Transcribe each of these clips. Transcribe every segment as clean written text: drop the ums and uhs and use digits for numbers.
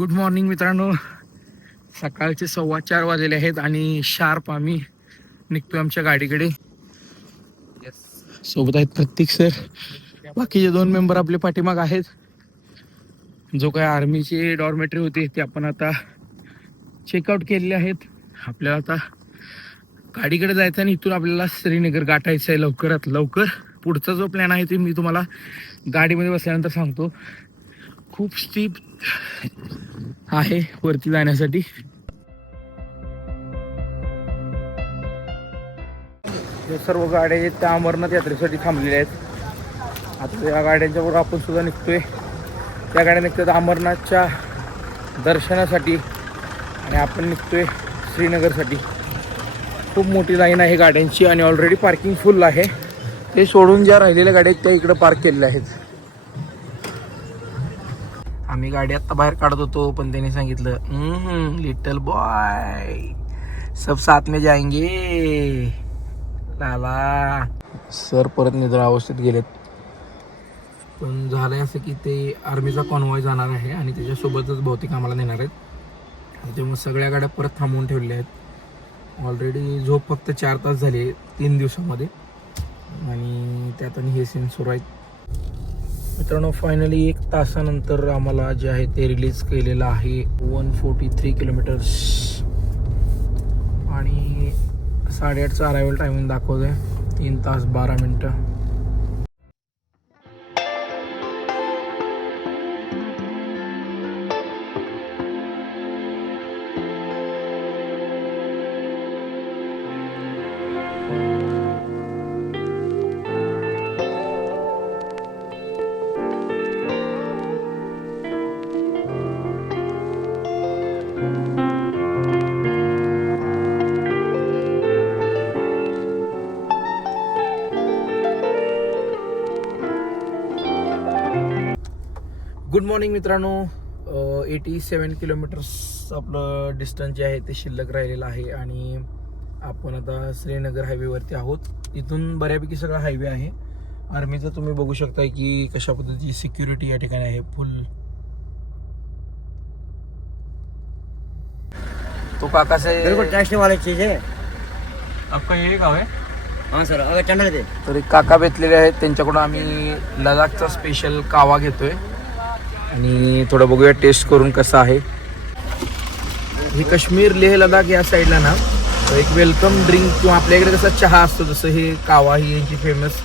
Good morning मित्रांनो. सकाळचे 4:15 वाजलेले आहेत आणि शार्प आम्ही निघतोय आमच्या गाडीकडे. सोबत आहेत प्रतीक सर, बाकीचे 2 मेंबर आपले पाठीमाग आहेत. जो काय आर्मीची डॉर्मेटरी होती ते आपण आता चेकआउट केलेले आहेत. आपल्याला आता गाडीकडे जायचं आणि इथून आपल्याला श्रीनगर गाठायचं आहे लवकरात लवकर. पुढचा जो प्लॅन आहे ते मी तुम्हाला गाडीमध्ये बसल्यानंतर सांगतो. खूप स्टीप आहे वरती जाण्यासाठी. हे सर्व गाड्या आहेत त्या अमरनाथ यात्रेसाठी थांबलेल्या आहेत. आता या गाड्यांच्या बरोबर आपण सुद्धा निघतोय. त्या गाड्या निघतात अमरनाथच्या दर्शनासाठी आणि आपण निघतोय श्रीनगरसाठी. खूप मोठी लाईन आहे गाड्यांची आणि ऑलरेडी पार्किंग फुल आहे. ते सोडून ज्या राहिलेल्या गाड्या आहेत त्या इकडे पार्क केलेल्या आहेत. आम्ही गाडी आत्ता बाहेर काढत होतो पण त्यांनी सांगितलं लिटल बॉय सब साथ में जाएंगे. लाला सर परत निद्रा अवस्थेत गेलेत. पण झालंय असं की ते आर्मीचा कॉन्वॉय जाणार आहे आणि त्याच्यासोबतच बहुतेक आम्हाला नेणार आहेत. त्यामुळे सगळ्या गाड्या परत थांबवून ठेवल्या आहेत. ऑलरेडी झोप फक्त 4 तास झाले 3 दिवसामध्ये आणि त्यात आणि हे सीन सुरू आहेत. मित्रांनो फायनली 1 तासानंतर आम्हाला जे आहे ते रिलीज केलेलं आहे. 143 किलोमीटर्स आणि 8:30चं अरायवल टायमिंग दाखवत आहे. 3 तास 12 मिनटं. गुड मॉर्निंग मित्रांनो. 87 किलोमीटर्स आपलं डिस्टन्स जे आहे ते शिल्लक राहिलेलं आहे आणि आपण आता श्रीनगर हायवेवरती आहोत. इथून बऱ्यापैकी सगळा हायवे आहे. आर्मीचं तुम्ही बघू शकता की कशा पद्धतीची सिक्युरिटी या ठिकाणी आहे फुल. तो काका से बिल्कुल टेस्टी वाली चीज है. आपका ये गाव आहे? हाँ सर, अगर चंडल दे तर एक काका भेटलेले आहेत. त्यांच्याकडून आम्ही लडाखचा स्पेशल कावा घेतोय आणि थोडं बघूया टेस्ट करून कसं आहे. हे काश्मीर लेह लडाख या साईडला ना एक वेलकम ड्रिंक किंवा आपल्याकडे कसं चहा असतो तसं हे कावा ही यांची फेमस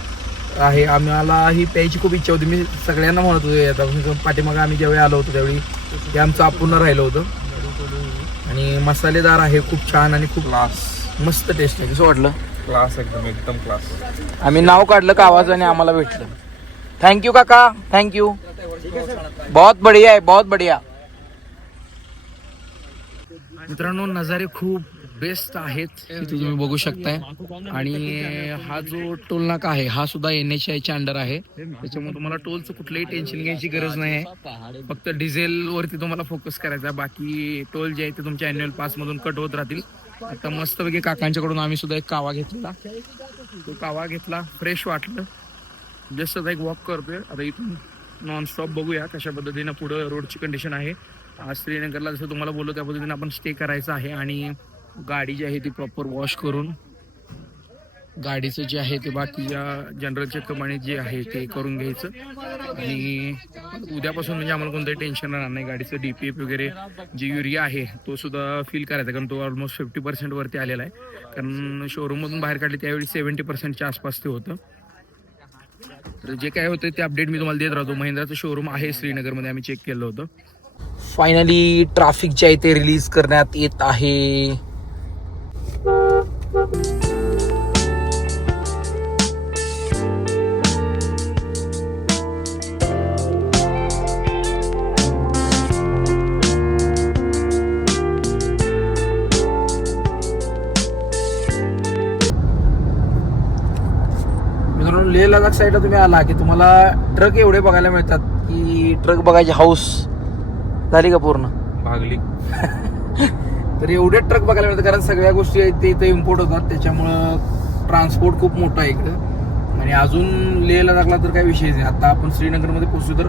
आहे. आम्हाला ही प्यायची खूप इच्छा होती. मी सगळ्यांना म्हणत होतो आता पाठीमागं आम्ही ज्यावेळी आलो होतो त्यावेळी हे आमचं अपूर्ण राहिलं होतं. आणि मसालेदार आहे, खूप छान आणि खूप मस्त टेस्ट आहे. कसं वाटलं? क्लास एकदम क्लास. आम्ही नाव काढलं कावाचं आणि आम्हाला भेटलं. थँक्यू काका, थँक्यू. बहुत बढिया आहे, बहुत बढिया. मित्रांनो नजारे खूप बेस्ट आहेत इथे तुम्ही बघू शकताय. आणि हा जो टोल नाका आहे हा सुद्धा NHI च्या अंडर आहे. त्याच्यामुळे तुम्हाला टोलचं कुठलंही टेन्शन घ्यायची गरज नाही आहे. फक्त डिझेल वरती तुम्हाला फोकस करायचा. बाकी टोल जे आहे ते तुमच्या अॅन्युअल पास मधून कट होत राहतील. आता मस्तपैकी काकांच्याकडून आम्ही सुद्धा एक कावा घेतलेला. तो कावा घेतला, फ्रेश वाटलं. जस्ट आता एक वॉक करतोय. आता इथून नॉनस्टॉप बघूया कशा पद्धतीनं पुढं रोडची कंडिशन आहे. आज श्रीनगरला जसं तुम्हाला बोललो त्या पद्धतीने आपण स्टे करायचं आहे आणि गाडी जी आहे ती प्रॉपर वॉश करून गाडीचं जे आहे ते बाकीच्या जनरल चेकअप आणि जे आहे ते करून घ्यायचं. आणि उद्यापासून म्हणजे आम्हाला कोणतंही टेन्शन राहणार नाही. गाडीचं DPF वगैरे जे युरिया आहे तो सुद्धा फील करायचा, कारण तो ऑलमोस्ट 50% वरती आलेला आहे. कारण शोरूममधून बाहेर काढले त्यावेळी 70%च्या आसपास ते होतं. तर जे काय होतं ते अपडेट मी तुम्हाला देत राहतो. महिंद्राचं शोरूम आहे श्रीनगरमध्ये, आम्ही चेक केलं होतं. फायनली ट्रॅफिकच्या इथे रिलीज करण्यात येत आहे. लेह लडाख साईडला तुम्ही आला की तुम्हाला ट्रक एवढे बघायला मिळतात की ट्रक बघायची हाऊस झाली का पूर्ण भागली. तर एवढे ट्रक बघायला मिळतात कारण सगळ्या गोष्टी आहेत ते इथे इम्पोर्ट होतात. त्याच्यामुळं ट्रान्सपोर्ट खूप मोठं आहे इकडं. आणि अजून लेह लडाखला तर काही विषयच नाही. आता आपण श्रीनगरमध्ये पोहोचलो तर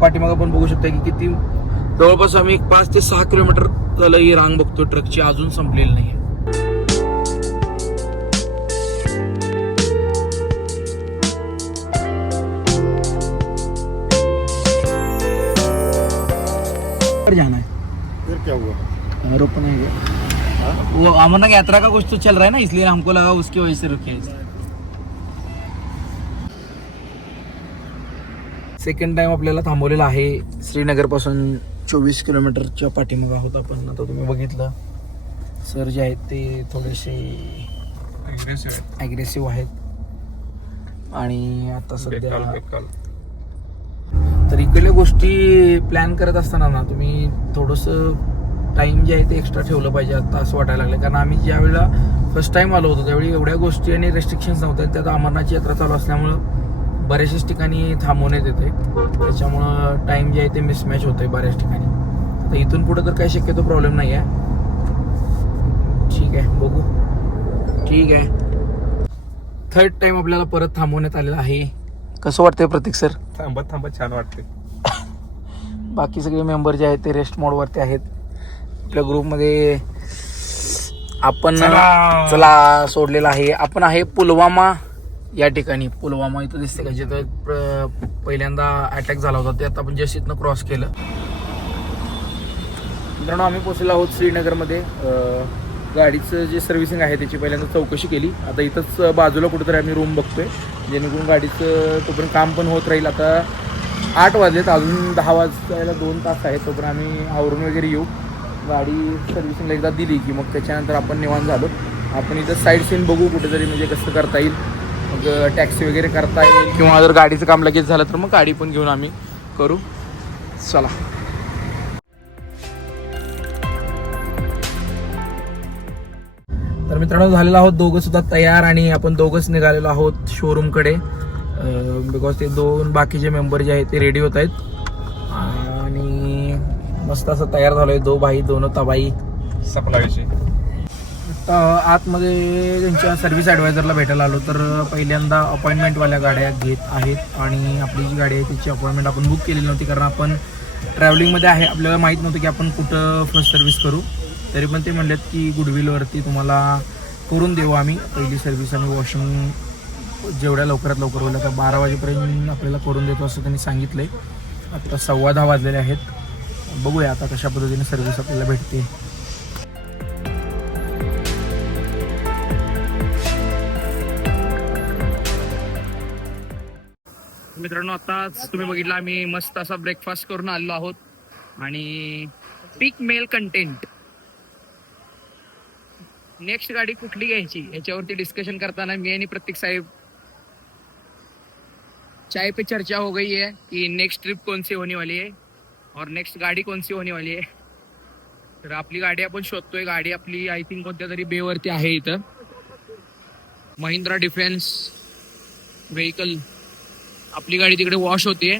पाठीमागं पण बघू शकता की किती जवळपास आम्ही 5 ते 6 किलोमीटर झालं ही रांग बघतो ट्रकची, अजून संपलेली नाहीये. जाना है फिर क्या हुआ? रोको नहीं गया, वो अमरनाथ यात्रा का कुछ तो चल रहा है ना, इसलिए हमको लगा उसकी वजह से रुके. सेकंड टाइम आपल्याला थांबवलेला आहे श्रीनगर पासून 24 किलोमीटरच्या पाठीमागे आहोत आपण. आता तुम्ही बघितलं सर जे आहेत ते थोडेसे ॲग्रेसिव्ह आहेत आणि आता सध्या तर इकडल्या गोष्टी प्लॅन करत असताना ना तुम्ही थोडंसं टाइम जे आहे ते एक्स्ट्रा ठेवलं पाहिजे आता असं वाटायला लागलं. कारण आम्ही ज्या वेळेला फर्स्ट टाइम आलो होतो त्यावेळी एवढ्या गोष्टी आणि रेस्ट्रिक्शन्स नव्हत्या. त्यात अमरनाथची यात्रा चालू असल्यामुळं बऱ्याचशाच ठिकाणी थांबवण्यात येते, त्याच्यामुळं टाइम जे आहे ते मिसमॅच होतंय बऱ्याच ठिकाणी. आता इथून पुढे तर काही शक्यतो प्रॉब्लेम नाही आहे. ठीक आहे, बघू. ठीक आहे, थर्ड टाइम आपल्याला परत थांबवण्यात आलेला आहे. कसं वाटतंय प्रतीक सर? थांबत थांबत छान वाटते. बाकी सगळे मेंबर जे आहेत ते रेस्ट मोडवरती आहेत. आपल्या ग्रुपमध्ये आपण चला सोडलेला आहे. आपण आहे पुलवामा या ठिकाणी. पुलवामा इथं दिसते का, जिथं पहिल्यांदा अटॅक झाला होता ते आता आपण जस्ट इथनं क्रॉस केलं. मित्रांनो, आम्ही पोहोचलेलो आहोत श्रीनगरमध्ये. गाडीचं जे सर्व्हिसिंग आहे त्याची पहिल्यांदा चौकशी केली. आता इथंच बाजूला कुठेतरी आम्ही रूम बघतोय, जेणेकरून गाडीचं तोपर्यंत काम पण होत राहील. आता 8 वाजलेत, अजून 10 वाजायला 2 तास आहेत. तोपर्यंत आम्ही आवरून वगैरे येऊ. गाडी सर्व्हिसिंगला एकदा दिली की मग त्याच्यानंतर आपण निवांत झालो. आपण इथं साईड सीन बघू कुठेतरी, म्हणजे कसं करता येईल. मग टॅक्सी वगैरे करता येईल किंवा जर गाडीचं काम लगेच झालं तर मग गाडी पण घेऊन आम्ही करू. चला. तर मित्रांनो, झालेलो आहोत दोघं सुद्धा तयार आणि आपण दोघंच निघालेलो आहोत शोरूमकडे. बिकॉज ते 2 बाकीचे मेंबर जे आहेत ते रेडी होत आहेत आणि मस्त असं तयार झालोय. 2 भाई दोन तबाई सपलायची. आतमध्ये त्यांच्या सर्व्हिस ॲडवायझरला भेटायला आलो तर पहिल्यांदा अपॉइंटमेंटवाल्या गाड्या घेत आहेत आणि आपली जी गाडी आहे त्याची अपॉइंटमेंट आपण बुक केलेली नव्हती, कारण आपण ट्रॅव्हलिंगमध्ये आहे. आपल्याला माहीत नव्हतं की आपण कुठं फर्स्ट सर्व्हिस करू. तरी पण ते म्हणलेत की गुडविलवरती तुम्हाला करून देऊ आम्ही पहिली सर्व्हिस आणि वॉशिंग जेवढ्या लवकरात लवकर होईल. आता 12 वाजेपर्यंत आपल्याला करून देतो असं त्यांनी सांगितलं आहे. आता 10:15 वाजलेले आहेत. बघूया आता कशा पद्धतीने सर्व्हिस आपल्याला भेटते. मित्रांनो, आताच तुम्ही बघितलं आम्ही मस्त असा ब्रेकफास्ट करून आलेलो आहोत आणि पीक मेल कंटेंट. नेक्स्ट गाडी कुठली घ्यायची याच्यावरती डिस्कशन करताना मी आणि प्रतीक साहेब चाय पे चर्चा हो गई है कि नेक्स्ट ट्रिप कौन सी होने वाली है और नेक्स्ट गाडी कौन सी होने वाली है. तर आपली गाडी आपण शोधतोय. गाडी आपली आय थिंक कोणत्या तरी बेवरती आहे इथं. Mahindra defence vehicle. आपली गाडी तिकडे वॉश होतीये.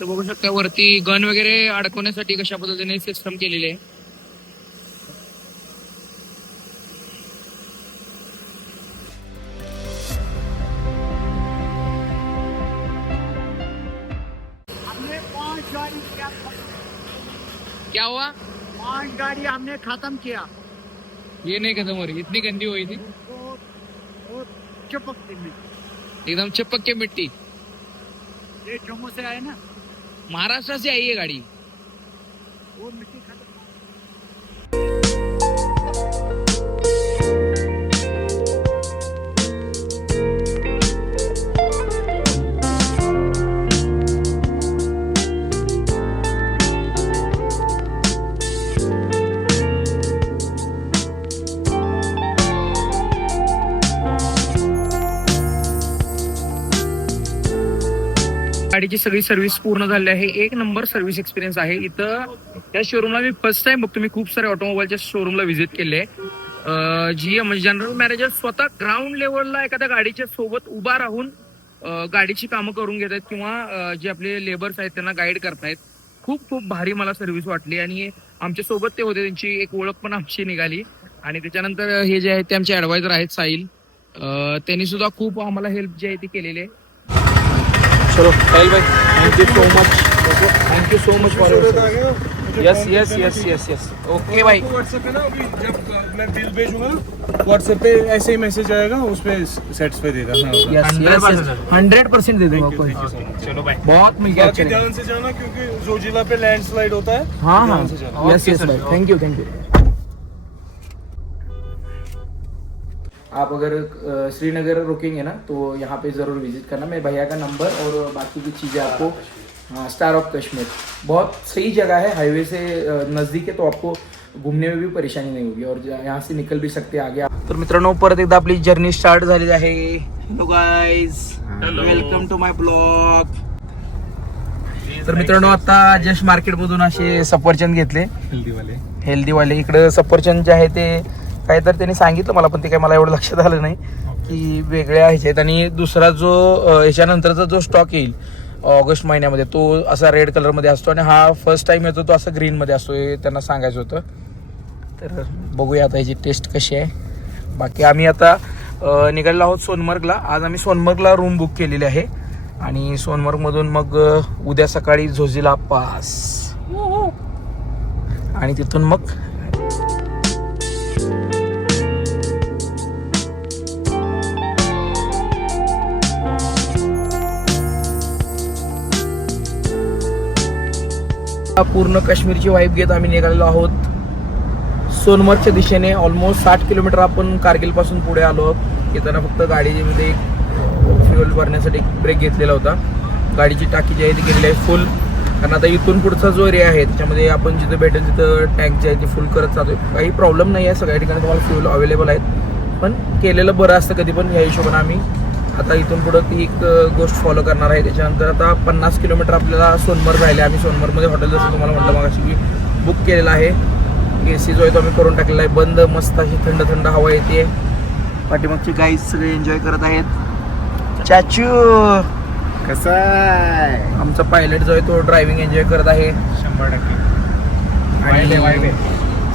तर बघू शकता वरती गन वगैरे अडकवण्यासाठी कशा पद्धतीने सिस्टम केलेली आहे. क्या हुआ? 5 गाड़ी हमने खत्म किया. ये नहीं खत्म हो रही, इतनी गंदी हुई थी. वो चिपकती मिट्टी. एकदम चिपक के मिट्टी. ये जम्मू से आए ना, महाराष्ट्र से आई है गाड़ी. वो मिट्टी खत्म. गाडीची सगळी सर्व्हिस पूर्ण झाली आहे. 1 नंबर सर्व्हिस एक्सपिरियन्स आहे इथं. त्या शोरूमला मी फर्स्ट टाइम बघतो. मी खूप सारे ऑटोमोबाईलच्या शोरूमला व्हिजिट केले. GM म्हणजे जनरल मॅनेजर स्वतः ग्राउंड लेवलला एखाद्या गाडीच्या सोबत उभा राहून गाडीची कामं करून घेत आहेत किंवा जे आपले लेबर्स आहेत त्यांना गाईड करतायत. खूप खूप भारी मला सर्व्हिस वाटली आणि आमच्या सोबत ते होते. त्यांची एक ओळख पण आमची निघाली. आणि त्याच्यानंतर हे जे आहेत ते आमचे ऍडवायझर आहेत साहिल. त्यांनी सुद्धा खूप आम्हाला हेल्प जी आहे ती केलेली आहे. चलो साहिल भाई, thank you so much, thank you so much for yes yes yes yes yes okay भाई. व्हाट्सएप पे ना अभी जब मैं बिल भेजूंगा व्हाट्सएप पे ऐसे ही मैसेज आएगा, उस पे सेट्स पे देगा. हाँ, यस यस 100% दे दूंगा आपको. चलो बाय. बहुत मिल गया. बाकी ध्यान से जाना क्योंकि जोजिला पे लैंडस्लाइड होता है. हाँ हाँ ध्यान से जाना. यस यस भाई, थैंक यू थैंक यू. आप अगर श्रीनगर रुकेंगे ना तो यहाँ पे ज़रूर विजिट करना. मैं भैया का नंबर और बाकी की चीज़ें आपको. हाँ, स्टार ऑफ कश्मीर बहुत सही जगह है, हाईवे से नज़दीक है, तो आपको घूमने में भी परेशानी नाही होगी और यहाँ से निकल भी सकते आगे. तर मित्रांनो, परत एकदा आपली जर्नी स्टार्ट झालेली आहे. Hello guys, welcome to my blog. तर मित्रांनो, आता जस्ट मार्केटमधून असे सफरचंद घेतले, हेल्दीवाले. इकडं सफरचंद जे आहे ते काय तर त्यांनी सांगितलं मला, पण ते काय मला एवढं लक्षात आलं नाही की वेगळ्या ह्याचे. आणि दुसरा जो याच्यानंतरचा जो स्टॉक येईल ऑगस्ट महिन्यामध्ये, तो असा रेड कलरमध्ये असतो आणि हा फर्स्ट टाइम येतो तो असा ग्रीनमध्ये असतो. हे त्यांना सांगायचं होतं. तर बघूया आता ह्याची टेस्ट कशी आहे. बाकी आम्ही आता निघालेलो आहोत सोनमर्गला. आज आम्ही सोनमर्गला रूम बुक केलेली आहे आणि सोनमर्गमधून मग उद्या सकाळी झोजिला पास आणि तिथून मग पूर्ण काश्मीरची वाईब घेत आम्ही निघालेलो आहोत सोनमर्गच्या दिशेने. ऑलमोस्ट 60 किलोमीटर आपण कारगिलपासून पुढे आलो आहोत. येताना फक्त गाडीमध्ये एक फ्युएल भरण्यासाठी एक ब्रेक घेतलेला होता. गाडीची टाकी जी आहे ती केलेली आहे फुल, कारण आता इथून पुढचा जो एरिया आहे त्याच्यामध्ये आपण जिथं भेटेल तिथं टँक जे आहे ते फुल करत जातोय. काही प्रॉब्लेम नाही आहे, सगळ्या ठिकाणी तुम्हाला फ्युएल अवेलेबल आहेत, पण केलेलं बरं असतं कधी पण. या हिशोबाने आम्ही आता इथून पुढं ती एक गोष्ट फॉलो करणार आहे. त्याच्यानंतर आता 50 किलोमीटर आपल्याला सोनमर्ग राहिले. आम्ही सोनमर्गमध्ये हॉटेल जसं तुम्हाला म्हटलं मग अशी बुक केलेलं आहे. AC जो आहे तो आम्ही करून टाकलेला आहे बंद. मस्त अशी थंड थंड हवा येते. पाठीमागची गाईज सगळे एन्जॉय करत आहेत. चाचू कसा आहे आमचा पायलट जो आहे तो ड्रायव्हिंग एन्जॉय करत आहे 100%. आणि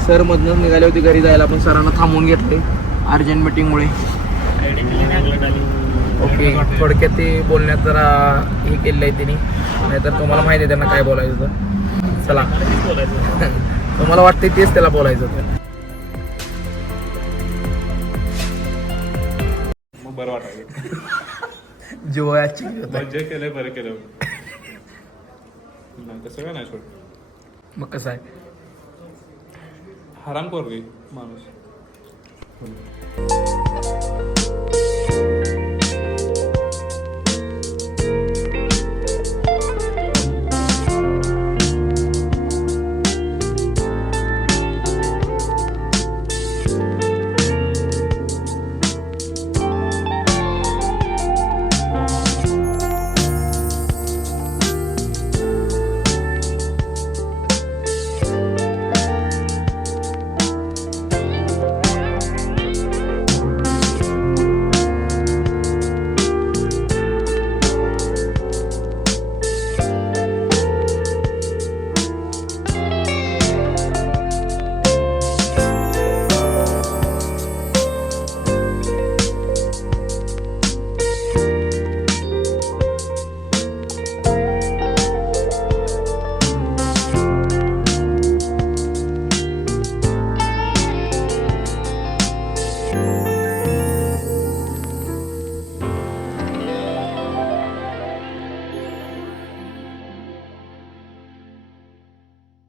सर मधनच निघाले होते घरी जायला, पण सरांना थांबवून घेतले अर्जंट मीटिंगमुळे. ओके, थोडक्यात ते बोलण्यात जरा हे केलेलं आहे त्यांनी, नाहीतर तुम्हाला माहिती आहे त्यांना काय बोलायचं होतं. चला तुम्हाला वाटते तेच त्याला बोलायचं होतं. मग बरं वाटायचं. जिवाची मज्जा केलंय, बरं केलं. नाही तसं काय नाही सोड. मग कसं आहे, हराम करू गे माणूस.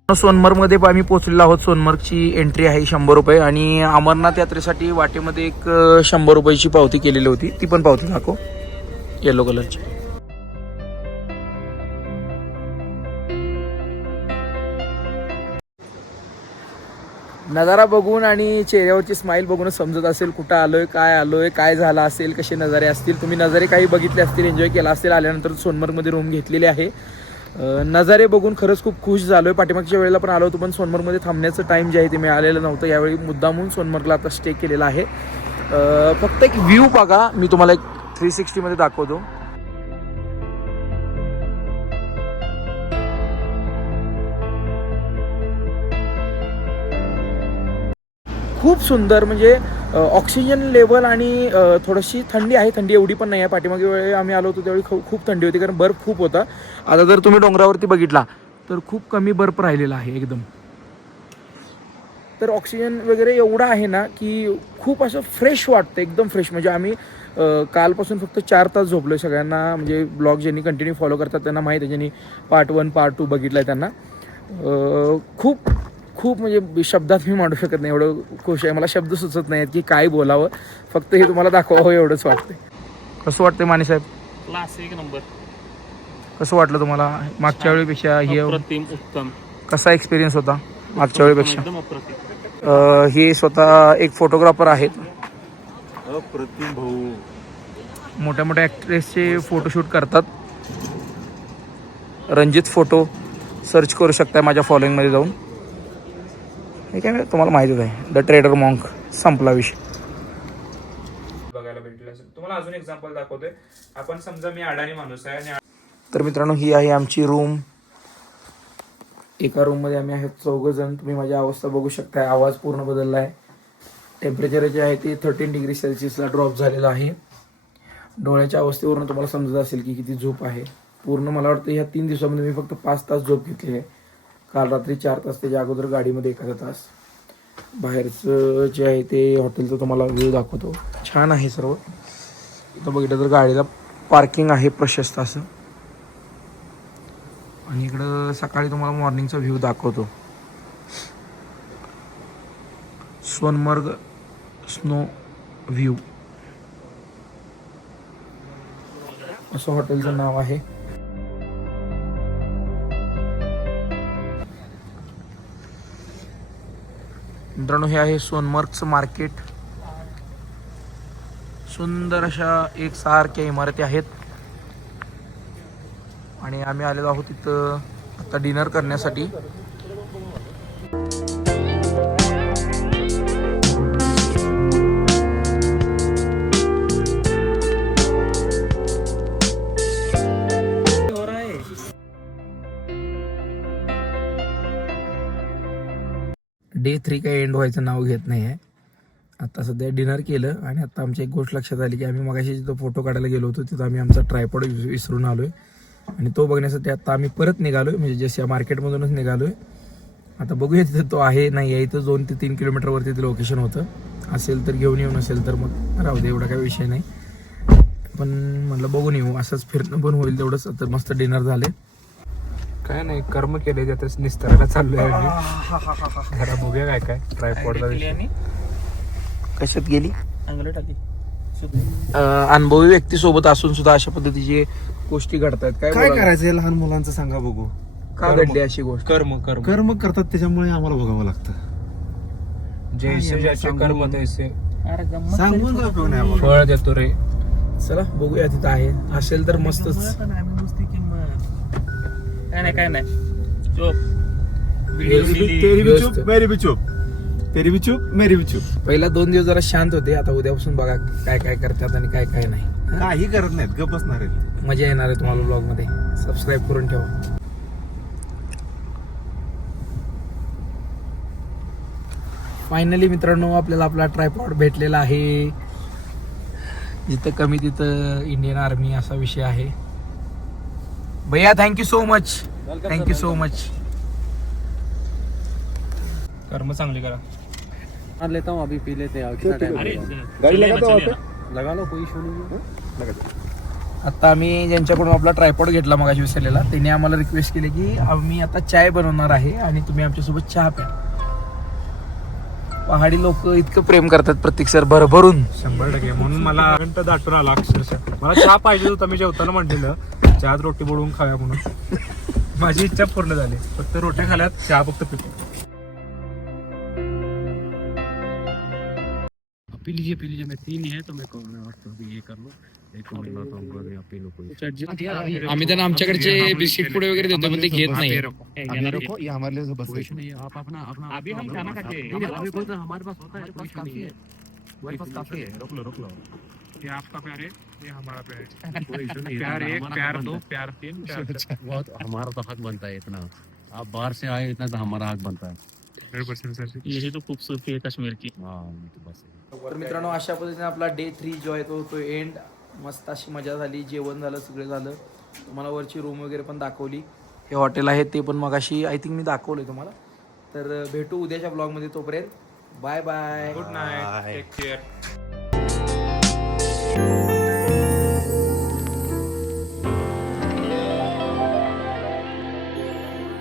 सोनमर्गमध्ये आम्ही पोहोचलेलो आहोत. सोनमर्गची एंट्री आहे 100 रुपये आणि अमरनाथ यात्रेसाठी वाटेमध्ये एक 100 रुपयाची पावती केलेली होती. ती पण पावती दाखव, येलो कलरची. नजारा बघून आणि चेहऱ्यावरची स्माईल बघूनच समजत असेल कुठं आलोय, काय झालं असेल, कसे नजारे असतील. तुम्ही नजारे काही बघितले असतील, एन्जॉय केला असेल. आल्यानंतर सोनमर्गमध्ये रूम घेतलेली आहे. नजारे बघून खरंच खूप खुश झालोय. पाठीमागच्या वेळेला पण आलो होतो, पण सोनमर्गमध्ये थांबण्याचं टाईम जे आहे ते मिळालेलं नव्हतं. यावेळी मुद्दामून सोनमर्गला आता स्टे केलेला आहे. फक्त एक व्ह्यू बघा, मी तुम्हाला एक 360 मध्ये दाखवतो. खूप सुंदर म्हणजे ऑक्सिजन लेवल आणि थोडीशी थंडी आहे, थंडी एवढी पण नाही आहे. पाठीमागे वेळी आम्ही आलो होतो त्यावेळी खूप थंडी होती कारण बर्फ खूप होता. आता जर तुम्ही डोंगरावरती बघितला तर खूप कमी बर्फ राहिलेला आहे एकदम. तर ऑक्सिजन वगैरे एवढा आहे ना की खूप असं फ्रेश वाटतं, एकदम फ्रेश. म्हणजे आम्ही कालपासून फक्त 4 तास झोपलो आहे. सगळ्यांना म्हणजे ब्लॉग ज्यांनी कंटिन्यू फॉलो करतात त्यांना माहीत आहे, ज्यांनी पार्ट 1 पार्ट 2 बघितला आहे त्यांना. खूप खूप म्हणजे शब्दात मी मांडू शकत नाही, एवढं खुश आहे. मला शब्द सुचत नाही आहेत की काय बोलावं, फक्त हे तुम्हाला दाखवावं एवढंच वाटतंय. कसं वाटतंय मानेसाहेब? क्लास एक नंबर. कसं वाटलं तुम्हाला मागच्या वेळेपेक्षा? हे अप्रतिम, उत्तम, कसा एक्सपिरियन्स होता मागच्या वेळेपेक्षा? एकदम अप्रतिम. हे स्वतः एक फोटोग्राफर आहेत. अप्रतिम भाऊ. मोठ्या मोठ्या ॲक्ट्रेसचे फोटोशूट करतात. रणजित फोटो सर्च करू शकता माझ्या फॉलोईंगमध्ये जाऊन. हे काय तुम्हाला माहितीच आहे, द ट्रेडर मॉन्क. संपला विषय. बघायला भेटलं असेल. तुम्हाला अजून एक्झाम्पल दाखवतोय. आपण समजा मी अडाणी माणूस आहे आणि तर मित्रांनो ही आहे आमची रूम. एका रूममध्ये आम्ही आहेत 4 जण. तुम्ही माझी अवस्था बघू शकताय, आवाज पूर्ण बदलला आहे. टेम्परेचर जे आहे ते 13 डिग्री सेल्सिअसला ड्रॉप झालेलं आहे. डोळ्याच्या अवस्थेवरून तुम्हाला समजत असेल की किती झोप आहे. पूर्ण मला वाटतं ह्या 3 दिवसामध्ये मी फक्त 5 तास झोप घेतली आहे. काल रात्री 4 तास, त्याच्या अगोदर गाडीमध्ये 1 तास. बाहेरचं जे आहे ते हॉटेलचं तुम्हाला व्ह्यू दाखवतो. छान आहे सर्व. इथं बघितलं तर गाडीला पार्किंग आहे प्रशस्त असं. आणि इकडं सकाळी तुम्हाला मॉर्निंगचा व्ह्यू दाखवतो. सोनमर्ग स्नो व्ह्यू असं हॉटेलचं नाव आहे. मित्रांनो हे आहे सोनमर्गचं मार्केट. सुंदर अशा एकसारख्या इमारती आहेत. आणि आम्ही आलेलो आहोत तिथं आता डिनर करण्यासाठी. डे 3 काही एंड व्हायचं नाव घेत नाही आहे. आता सध्या डिनर केलं आणि आता आमची एक गोष्ट लक्षात आली की आम्ही मगाशी जिथं फोटो काढायला गेलो होतो तिथं आम्ही आमचा ट्रायपॉड विसरून आलो आहे. आणि तो बघण्यासाठी आता आम्ही परत निघालो आहे, म्हणजे जसं या मार्केटमधूनच निघालो आहे. आता बघूया तिथं तो आहे नाही आहे. इथं 2 ते 3 किलोमीटरवरती ते लोकेशन होतं. असेल तर घेऊन येऊ, नसेल तर मग राहू दे, एवढा काही विषय नाही. पण म्हटलं बघून येऊ, असंच फिरणं पण होईल तेवढंच. आता मस्त डिनर झाले. काय नाही, कर्म केले त्यातच निस्तारायला चाललोय आम्ही. जरा बघूया काय काय ट्रायपॉडला विषय. कशात गेली? अनुभवी व्यक्ती सोबत असून सुद्धा अशा पद्धतीचे गोष्टी घडतात. काय करायचं हे लहान मुलांचं सांगा बघू. का घडली अशी गोष्ट? कर्म कर्म कर्म करतात त्याच्यामुळे आम्हाला भोगावं लागतं. जैसे ज्याचे कर्म तैसे सांगून काय उपयोग नाही आम्हाला. फळ देतो रे. चला बघूया तिथं आहे. असेल तर मस्तच. काय नाही. तेरी भी चूप मेरी भी चूप. तेरी भी चूप मेरी भी चूप. पहिला 2 दिवस जरा शांत होते. आता उद्यापासून बघा काय काय करतात आणि काय काय नाही. काही करत नाहीत, गप बसणार आहेत. मजा येणार आहे तुम्हाला ब्लॉग मध्ये. सबस्क्राईब करून ठेवा. फायनली मित्रांनो आपल्याला आपला ट्रायपॉड भेटलेला आहे. जिथं कमी तिथं इंडियन आर्मी असा विषय आहे. भैया thank you so much. Thank you so much. कर्म चांगले करा. लेता हूँ, अभी पी लेते हैं. गाडी लगाता वहाँ पे? लगा लो, कोई इशू नहीं है. आता आम्ही ज्यांच्याकडून आपला ट्रायपॉड घेतला मगाशी विसरलेला, त्यांनी आम्हाला रिक्वेस्ट केली की आम्ही आता चाय बनवणार आहे आणि तुम्ही आमच्यासोबत चहा प्या. पहाडी लोक इतकं प्रेम करतात प्रत्येक सर भरभरून. 100%. म्हणून मला घंटा दाटून आला अक्षरशः. मला चहा पाहिजे होता. मी जेवताना म्हटलेलं चहात रोटी बुडवून खाव्या म्हणून. माझी इच्छा पूर्ण झाली. फक्त रोट्या खाल्यात, चहा फक्त पितो. पी लीजिए. मैं 3 है तो मैं और तो भी ये कर लो. एक को मिला तो हमको यहाँ पी लो कोई. आम्ही त्यांना आमच्याकडचे बिस्किट पुडे वगैरे देतो पण ते घेत नाही. ये हमारे लिए बस नहीं. आप अपना अभी हम खाना खाते हैं. अभी बोलते हमारे पास होता है, कुछ काफी है. हमारे पास काफी है. रोक लो. ये आपका प्यार है, ये हमारा प्यार है. प्यार 1, प्यार 2, प्यार 3, प्यार 4. बहुत हमारा तो हक बनता है इतना. आप बाहर से आए इतना तो हमारा हक बनता है. 100% सर. यही तो खूबसूरती है कश्मीर की. तर मित्रांनो अशा पद्धतीने आपला डे 3 जो आहे तो एंड. मस्त अशी मजा झाली, जेवण झालं, सगळं झालं. तुम्हाला वरची रूम वगैरे पण दाखवली. हे हॉटेल आहे ते पण मग अशी आय थिंक मी दाखवलं तुम्हाला. तर भेटू उद्याच्या ब्लॉगमध्ये, तोपर्यंत bye bye. Good night, take care.